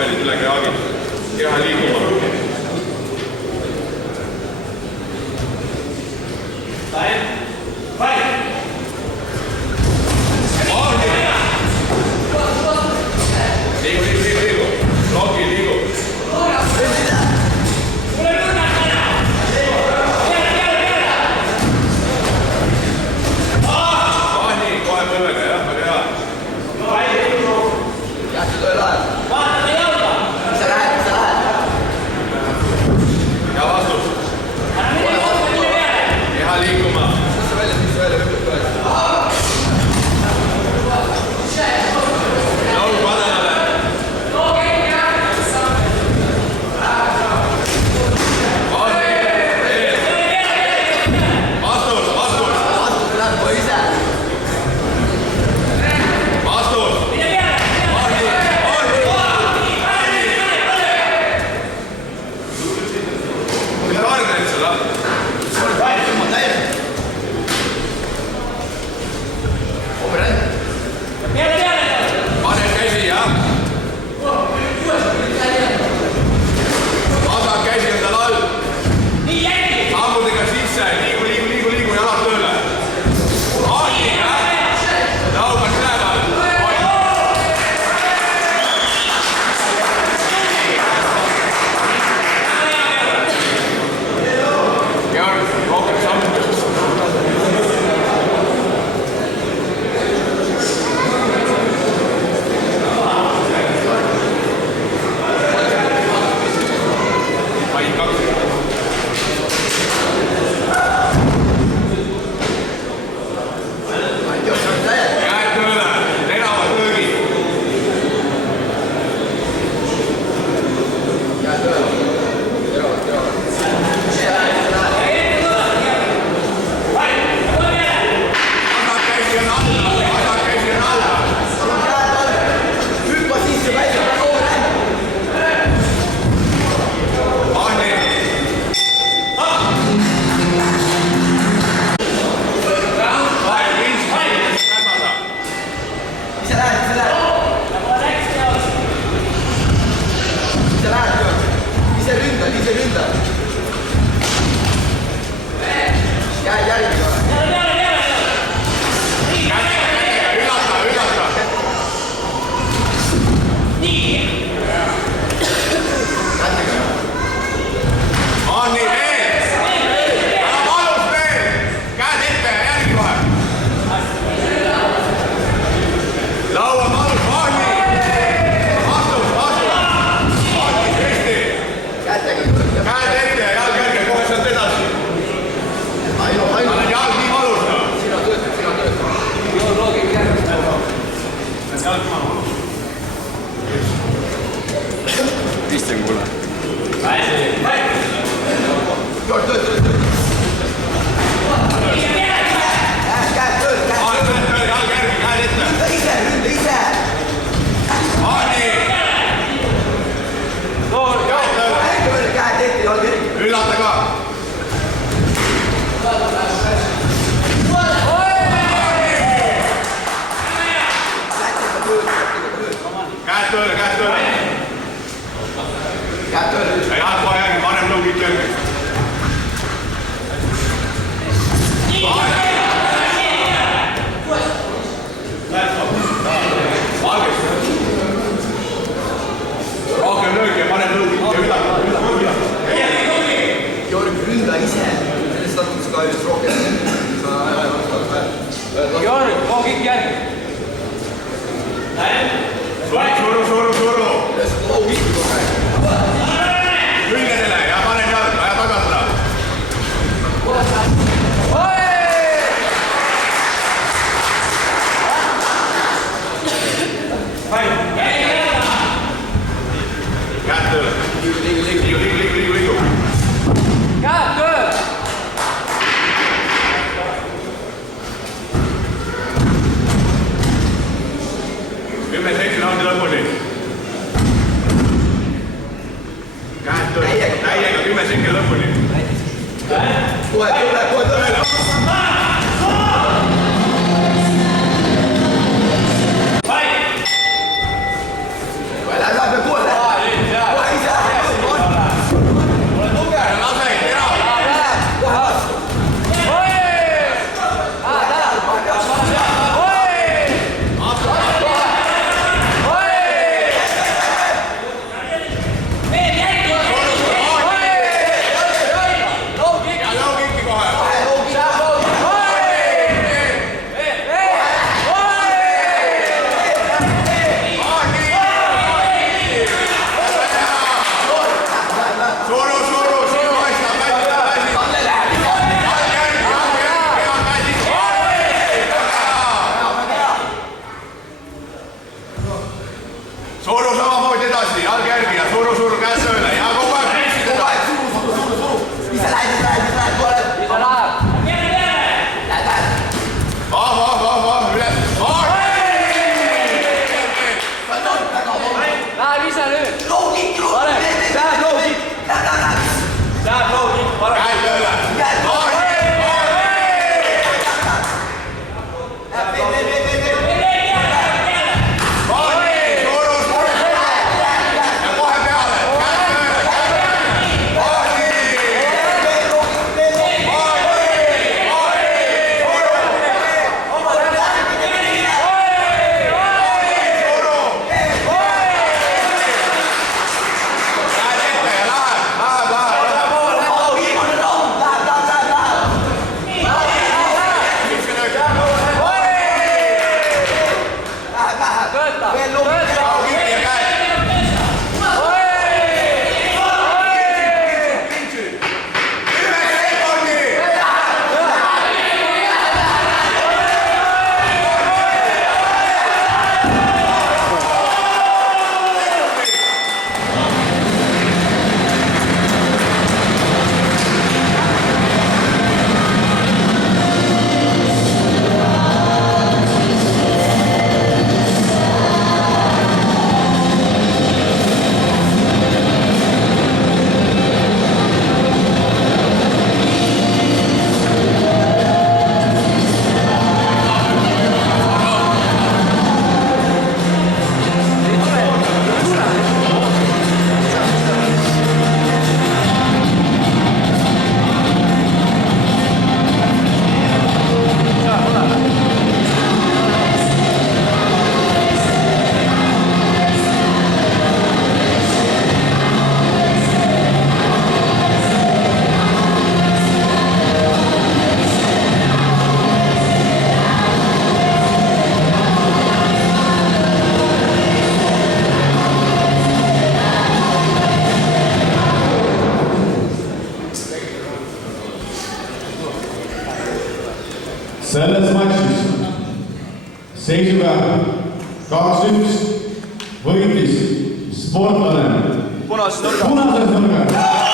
kappelid üle kraagi. Keha liiguma. Liigu. Bloki liigu. Kohe põlvega, jah, väga hea. Jättu tööle ajal. Mis sa lähed? Hea vastus. Keha liiguma. Mis sa välja, hüppad kohe. Nõu padelale. Vastus. Vastus läheb kohe ise. Kristjan kuule. Käed tööl, jalg järgi, käed ette. ründa ise. Käed ette, jalg järgi. Üllata ka. Käed tööle. Käed tööle. Jalg kohe järgi, parem lõug ikka järgi. Rohkem löögi ja parem lõug ikka üllata. Georg, ründa ise. Sellest sattus ka just rohkem. Georg, koo kõik järgi. Suru. Oo, viitu kohe. Külgedele ja parem jalg, aja tagasi. Käed tööle. Liigu. Käed tööl. Kümme 7 raundi lõpuni. Käed tööle. Täiega 10 sekki lõpuni. Kohe tööle. Läheb kohe. Selles matšis seisuga 2-1 võitis sportlane Punases nurgas. punases nurgas.